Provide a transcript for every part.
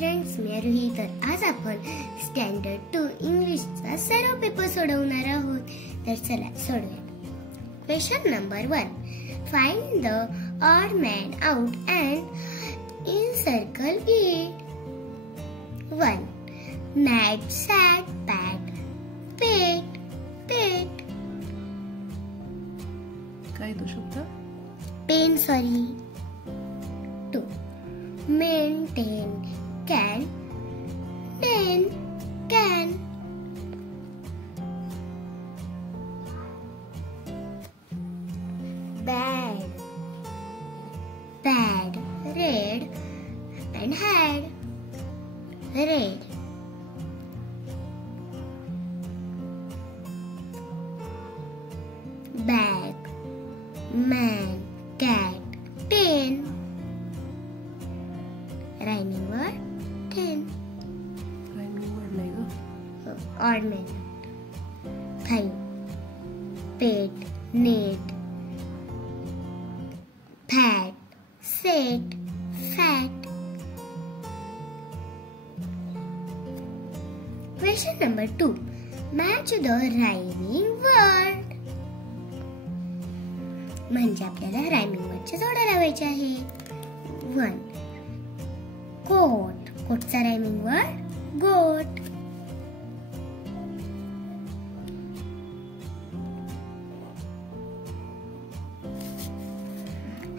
Friends, मी रुही. तर आज आपण स्टँडर्ड 2 इंग्लिशचा सर्व पेपर सोडवणार आहोत. तर चला सोडूया. Question number 1. Find the odd man out and encircle it. 1. Mad, sad, bad, pet, pet. काय तो शब्द? Pain, sorry. 2. Maintain, can, ten, can. Bad, bad, red and had, red. Bag, man, cat, ten. Rhyming word, ten. Rhyming word नाही ग. Odd man. 5. Pet, net, fat, set, fat. Question number 2. Match the rhyming word. म्हणजे आपल्याला rhyming वर्डच्या जोड्या लावायच्या आहे. 1. Coat. कोटचा rhyming word goat.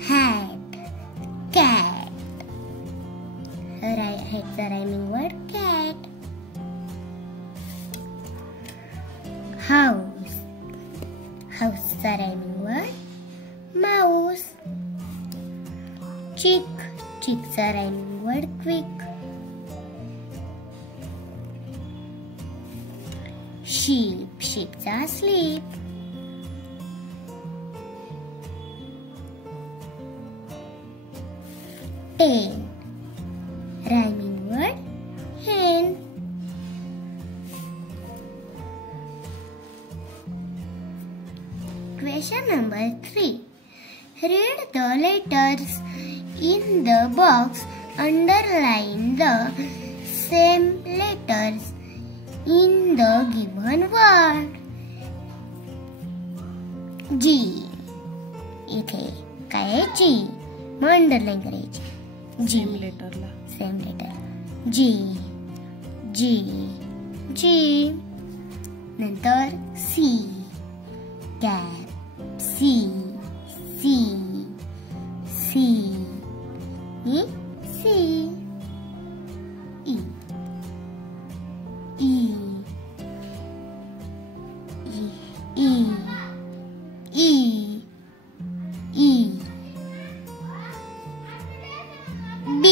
Hat, cat. हॅटचा rhyming word cat. House. हाऊसचा रायमिंग वर्ड माउस. चिक. चिकचा रायमिंग वर्ड क्विक. शीप. शीपचा sleep. Ten. Rhyming word hen. Question number 3. Read the letters in the box. Underline the same letters in the given word. G. इथे काय आहे? G. मग underline करायची. G. Same लेटरला. Same letter. G. G. G. नंतर C. Cat. C. C. C. E. C. E. E. E. E. E. E. B.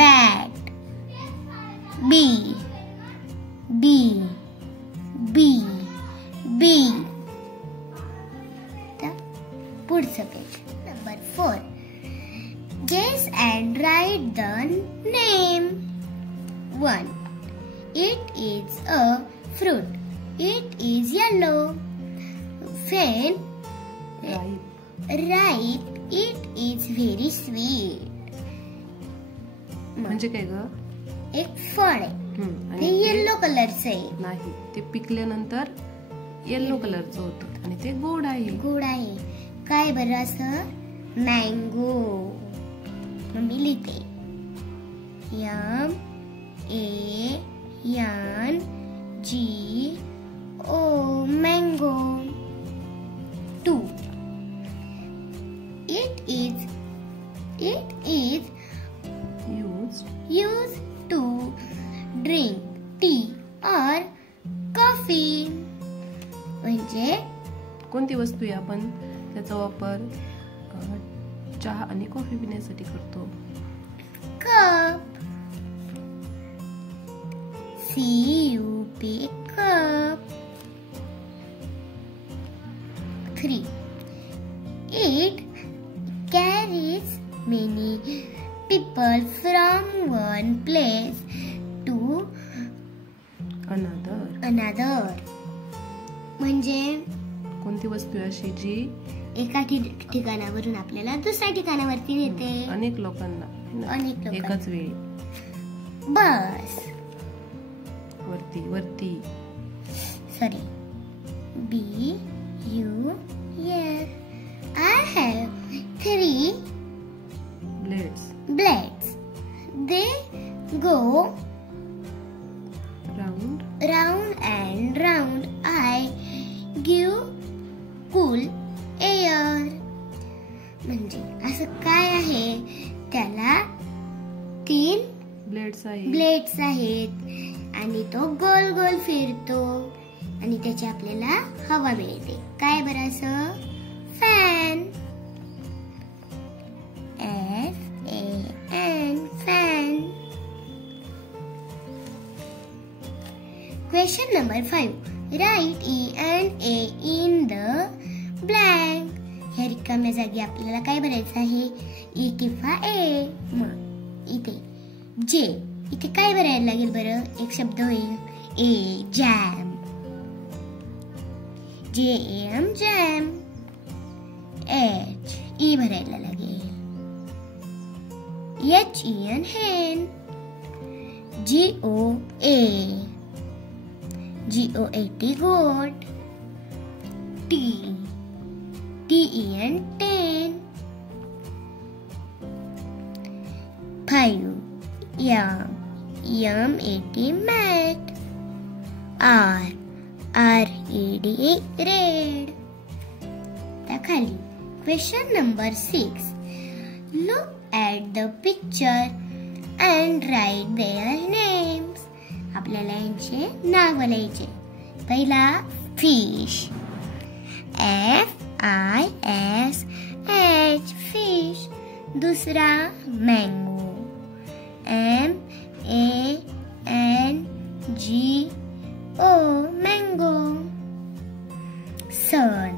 Bat. B. B. B. B. पुढचं page. Number 4. Guess and write the name. 1. It is a fruit. It is yellow. When ripe, it is very sweet. म्हणजे काय ग? एक फळ आहे. ते yellow कलरचं आहे. नाही, ते पिकल्यानंतर येलो कलरचं होतं आणि ते गोड आहे. गोड आहे. काय बरं असं? मँगो. मी लिहिते. MANGO. Mango. 2. It is used to drink tea or coffee. म्हणजे कोणती वस्तू आहे आपण त्याचा वापर चहा आणि कॉफी पिण्यासाठी करतो? Cup. CUP cup. 3. It carries many people from one place to another. म्हणजे कोणती वस्तू अशी जी एका ठिकाणावरून आपल्याला दुसऱ्या ठिकाणावरती नेते. अनेक लोकांना एकाच वेळी. bus. वरती वरती. Sorry. B-U-S. I have 3 blades. They go round and round. I give cool air. म्हणजे असं काय आहे, त्याला 3 ब्लेड्स आहेत आणि तो गोल गोल फिरतो आणि त्याची आपल्याला हवा मिळते. काय बरं असं? Fan. F-A-N, fan. Question number 5. Write E and A in the blank. ह्या रिकाम्या जागी आपल्याला काय भरायचं आहे? E किंवा A. मग इथे J. इथे काय भरायला लागेल बरं? एक शब्द होईल A, jam. J-A-M, jam. H, E भरायला लागेल. H-E-N, hen. G-O-A, G-O-A-T, goat. T, T-E-N, ten. 5, yum, yum-A-T, mat. R, R-E-D, red. खाली. Question number 6. Look at the picture and write their names. आपल्याला यांचे नाव लिहायचे. पहिला fish, F-I-S-H, fish. दुसरा mango, M-A-N-G-O, mango. Sun,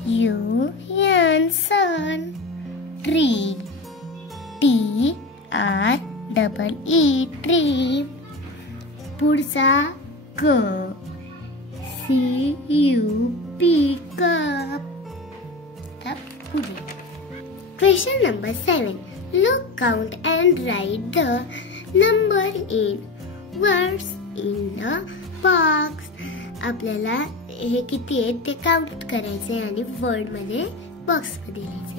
S-U-N, sun. Tree, T-R-E-E, tree. पुढचा cup, C-U-P, cup. Question number 7. Look, count and write the number in words in the box. आपल्याला हे किती आहेत ते काउंट करायचे आणि वर्ड मध्ये बॉक्स मध्ये लिहायचे.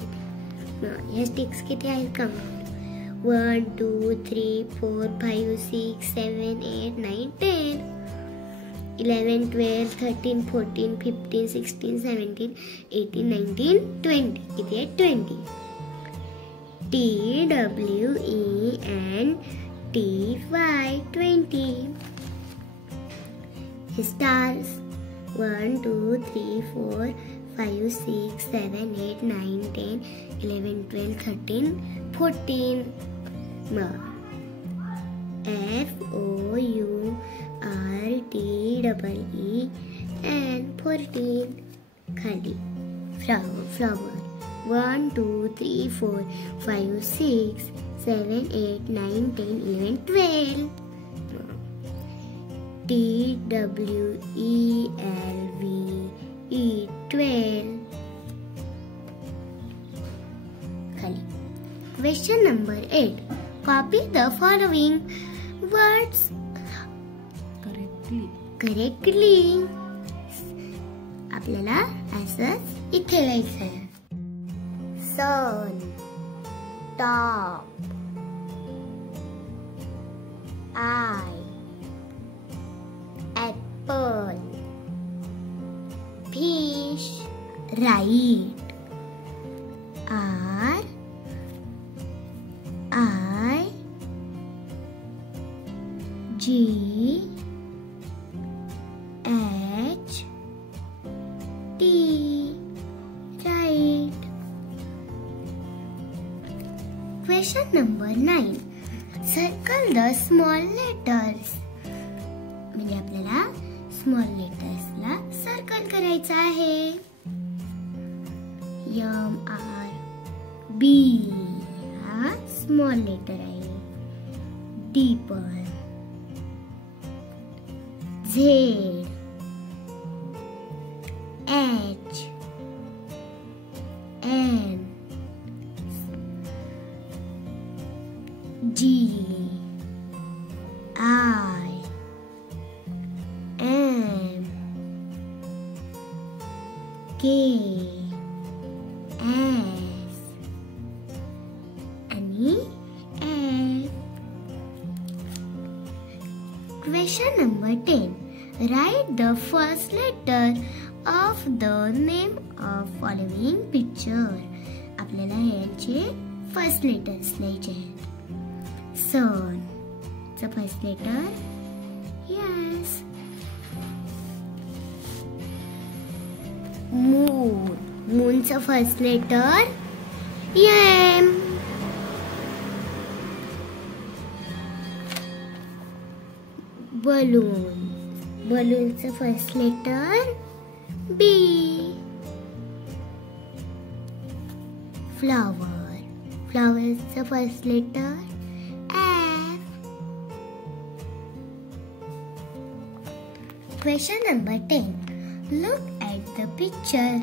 हे स्टिक्स किती आहेत काउंट. 1 2 3 4 5 6 7 8 9 10 11 12 13 14 15 16 17 18 19 20. किती आहे? 20. TWENTY, 20. Stars. 1 2 3 4 5 6 7 8 9 10 11 12 13 14. FOURTEEN, 14. खाली flower. 1 2 3 4 5 6 7 8 9 10 11 12. TWELVE, 12. खाली. Question number 8. Copy the following words correctly. आपल्याला असंच इथे लिहायचं आहे. Sun, top, eye, apple, fish, right. R, I, G, H, T, right. Question number 9. Circle the small letters. म्हणजे आपल्याला स्मॉल लेटर्सला सर्कल करायचं आहे. M-R-B हा स्मॉल लेटर आहे. D पण. Z, H, N, G I M K S N E F. Question number 10. Write the first letter of the name of following picture. आपल्याला यांचे first letters लिहायचे आहेत. Sun चं फर्स्ट लेटर यस. मून मूनचं first letter M. Balloon बलूनचं first letter B. Flower फ्लॉवरचं first letter F. Question number 10. Look at the picture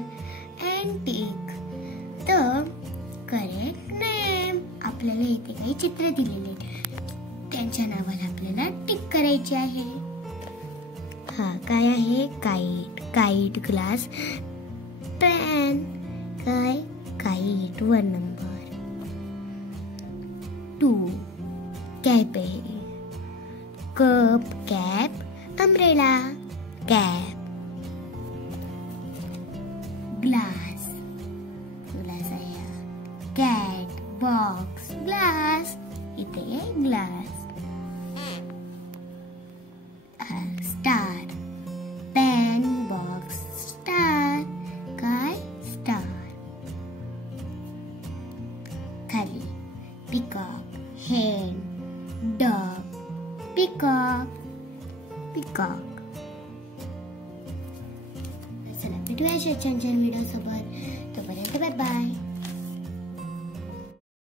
and take the correct name. आपल्याला इथे काही चित्र दिलेले त्यांच्या नावाला आपल्याला टिक करायचे आहे. हा काय आहे? Kite kite glass pen. काय? Kite 1 number. 2 कॅप आहे. Cup cap umbrella cap. Glass glass आहे. Cat box glass. इथे glass. Star pen box star. काय? स्टार. खाली peacock hen dog peacock peacock. चला भेटूया छान छान व्हिडिओ सोबत. तोपर्यंत बाय बाय.